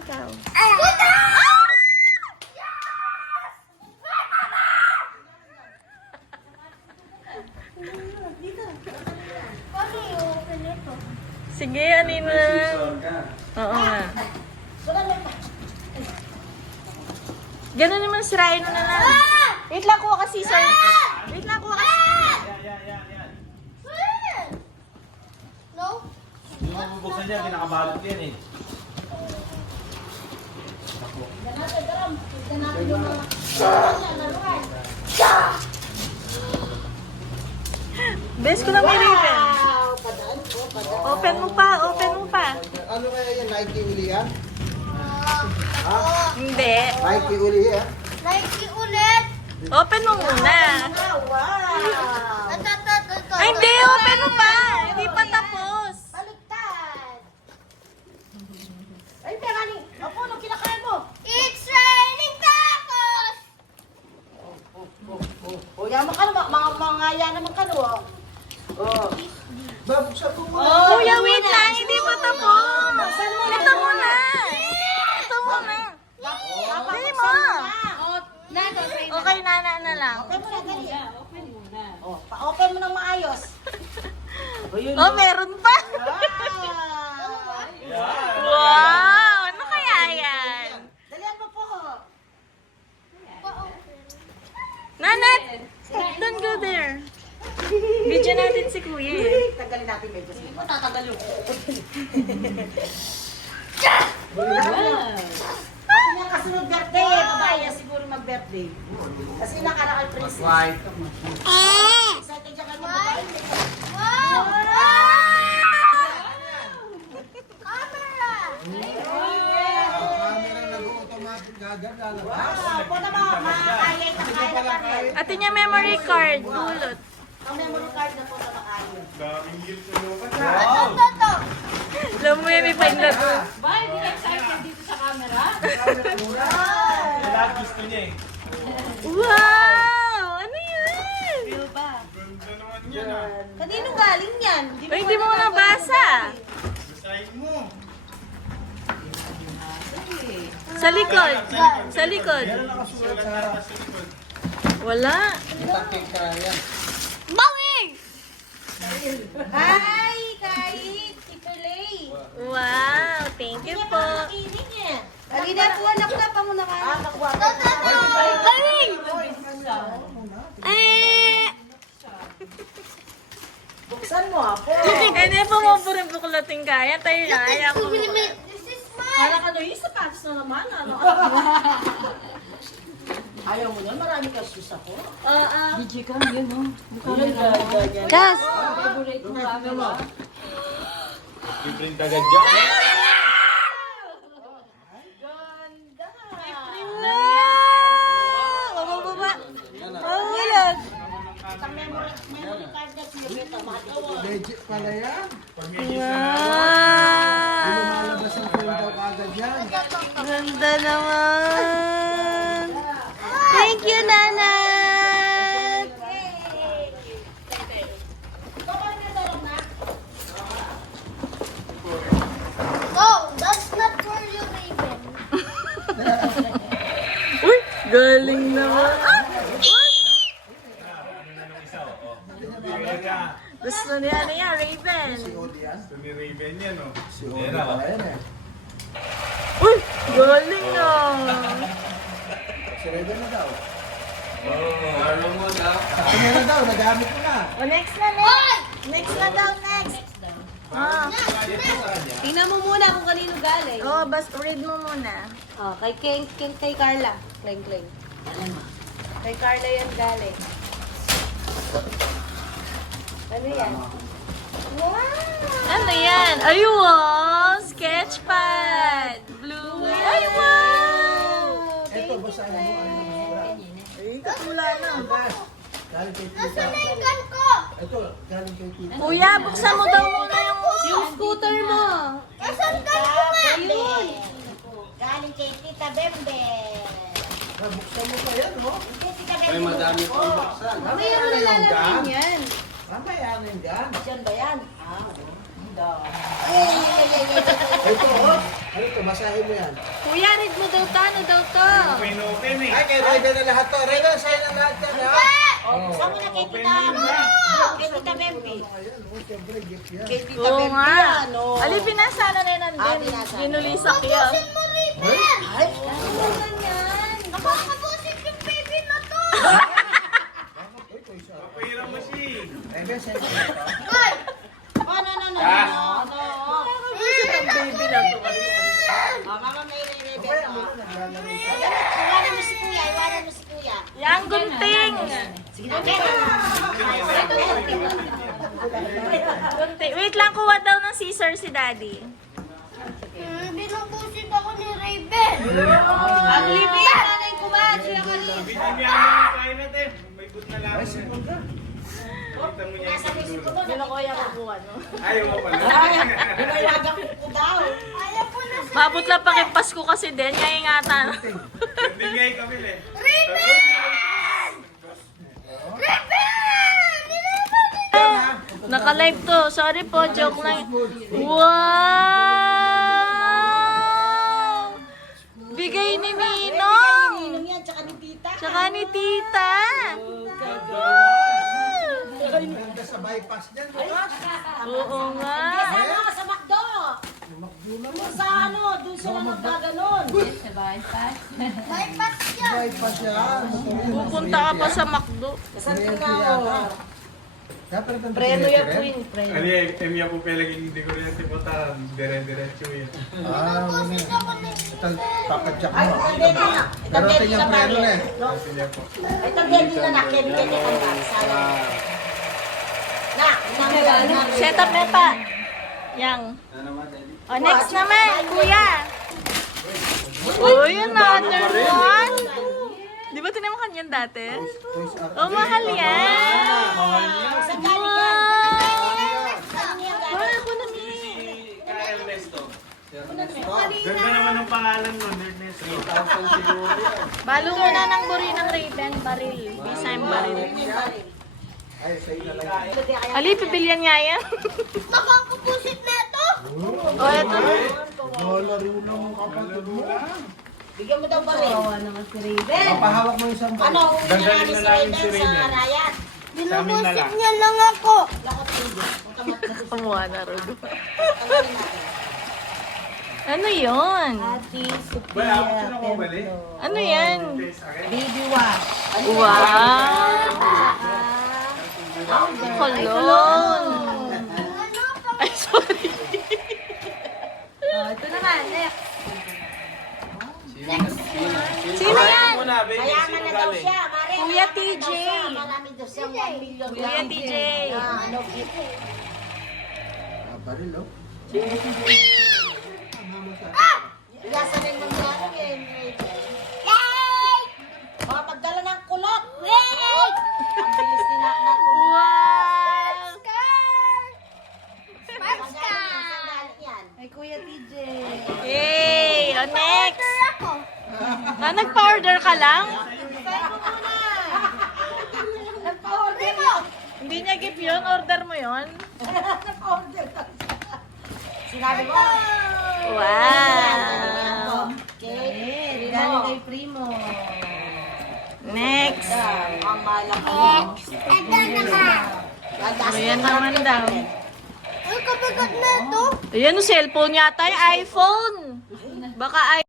brown cow. Sige, anin na lang. Oo nga. Ganun naman, sirain mo na lang. Wait lang, kuha ka scissor. Wait lang, kuha ka No? Yung mabubuksan niya, pinakabalot yan eh. Best ko lang may ribbon. Open mo pa, open mo pa. Ano kaya yan? Nike uli yan? Hindi. Nike uli yan? Nike ulit! Open mo muna. Ay, hindi. Open mo pa. Hindi pa tapos. Baliktad! Ay, Melanie! Opo, anong kinakain mo? It's raining tacos! O, yaman ka naman. Mga yan naman ka no. Oh. Babuksan mo muna. Kuya, wait lang. Hindi pa tapos. Ito muna. Ito muna. Dali mo. Okay, nana na lang. Open mo na, dali. Oh, pa-open mo ng maayos. Oh, meron pa. Wow! Ano kaya yan? Dalihan mo po. Nanat! Don't go there. Video natin si Kuya eh. Tagalin natin medyo. Sige po, tatagal yung. Kasi nga kasunod birthday eh. Babaya siguro mag-birthday. Kasi nakala kay Princess. White. Excited siya kay babae. Wow! Camera! Camera nag-automatic gagad. Wow, po na makakaya na kaya na kaya. Ate niya memory card. Dulot. Ang memory card na po na makaya. Ito! Alam mo yan, may painda to. Lahat gusto niya eh. Wow! Ano yan? Ganda naman yan ah. Kanino galing yan? Ay, hindi mo nabasa. Basahin mo. Sa likod. Sa likod. Meron nakasulat sa likod. Wala. Taktik ka yan. Bawing! Hi, Kait! Ipilay! Wow! Thank you po. Kinig eh. Halina po, anak na, pamuna ka. Ah, magwapa. Bawing! Buksan mo ah, po. Hindi po mo po rin bukulating kaya. Tayo na. Ayaw ko. This is mine! Hala ka doon, yung sapatos na naman, ano? Ayaw mo yan, marami ka shoes ako. Kas! Piprint agad dyan. Wow! Mababa. Mahulog. Sa memory card na siya, mga Legit pala yan. Wow! Lumalabas ang film daw kagad yan. Ganda naman. Thank you, Nanat. Oh, that's not for you, Raven. Uy, galing naman. Ah! Gusto niya ano yan, Raven. Odi yan. Gusto ni Raven yan oh. Si Odi Yan pala ah. yan eh. Uy, galing na. Si Raven na daw. Laro mo na. Kanya na daw, nagamit ko na. O, next na, next. Next na daw, next. Ah. Tingnan mo muna kung kanino galing. Oh, bas read mo muna. Oh, kay Carla. Clang. Kay Carla yan galing. Ano yan? Ano yan? Ay, wow! Sketchpad! Blue! Ay, wow! Ito, basahin mo. Ay, katula na. Galing kay Nasaan tita. na yung gun ko? Ito, galing kay tita. Kuya, buksan mo daw muna Yung scooter mo. Nasaan gun ko nga? Ayun. Galing kay Tita Bembe. Buksan mo pa yan, no? Hindi, Tita Bembe. Ay, madami po. Mamaya mo nalalagyan yan. Mamaya na yung gan. Diyan ba yan? Ah, oo. Ito, oh. Ano ito? Masahin mo yan. Kuya, read mo daw to. Ano daw to? Open eh. Ay, kay Raven na lahat to. Raven, sa'yo na lahat yan, ha? Saan mo na kay Tita? Kay Tita Bempi. Ayan, oh, siyempre, gift yan. Kay Tita Oo Bempi nga. yan, oh. Ali, pinasana na Ah, nandun. pinasana. Ginulisak yan. Ay, Nakakabusit yung baby na to. Uy, toys R Us. Papahiram mo siya. Raven, sa'yo na ito. oh, no. Baby na to. Mama, may Okay, Raven. ano na, naglalaro. Iwanan mo si Kuya, iwanan mo si Kuya. Yang gunting. Sige na, Gunting. Wait lang, kuha daw ng scissor si daddy. Binubusit ako ni Raven. Ang libi, nanay ko ba? Siya ka rin. Bitin niya ang kain natin. May good na lang. Ay, siguro ka. Kita mo niya Nasa yung lisip ko dulo. doon. Yun ako kuya kukuha, no? Ayaw mo pala. Binayagan ko daw. Ayaw ko na sa Mabot lang pakipas ko kasi din. Kaya ingatan. Hindi nga yung kamil eh. Naka-live to. Sorry po, joke lang. Wow! Bigay ni Ninong! Ninong yan, tsaka ni Tita. Tsaka ni Tita. Ganda sa bypass niyan, di ba? Oo nga. Sa ano, sa McDo. Doon sa ano, doon sila magkaganon. bypass siya. Bypass yan. Pupunta ka pa sa McDo. Saan Preno ka na yata. Dapat ito Preno yan po yun. Preno. Ano yan, Emya po pelagin hindi ko rin tiputan. Dire-diretso yun. Binubusit ako ni Ito, papadyak Ay, mo. hindi na. Pero ito yung preno na eh. Kasi niya po. Ito, Bendy na nak. Bendy ka ba? Sana. Nak, nak. Set up na pa. Yang. O, next naman, kuya. Uy, another one. Di ba tinama ka niyan dati? Toys R Us. Oh, mahal yan. Saan galing yan? Wow. Saan yan galing? Wala ko na ni. Ganda naman ng pangalan nun, Ernesto. 1,000 siguro yan. Balo muna ng buri ng Raven, baril. Bisa yung baril. Ay, sa'yo na lang. Ali, pibilyan nga yan. Nakakabusit na ito. O, eto. Malaro lang ang kapatid mo. Bigyan mo daw ba rin? Kawawa naman si Raven. Papahawak mo isang Ano, bag. uwi na namin Gagaling si na namin si Raven sa Raven. Rayat. Binubusit niya lang ako. Lakot video. Kumuha na rin. Tanggalin natin. Ano yun? Ate Wala ako Sophia siya nakabali. Pedro. Ano yan? Baby wash. Wow! Cologne! Ay, sorry. Oh, ito naman, next. Sino yan? Mayaman na daw siya. Mare, Kuya mayaman na daw TJ. siya. Marami daw siyang 1 million. Kuya TJ. Ano, gift. Baril, oh. Ilasanin mo niya ako eh. Yay! Mga pagdala ng kulot. Yay! Ang bilis nila na Wow! Sparks ka! yan. Ay, Kuya TJ. Yay! O, next! Ako. Nagpa-order ka lang? Nagpa-order mo. Hindi niya gift yun? Order mo yun? Nagpa-order ka. Sinabi mo. Wow! Okay. Galing kay Primo. Next! Ang malaki. Ito naman. Ayan naman daw. Ay, kabigat na ito. Ayan, cellphone yata yung iPhone. Baka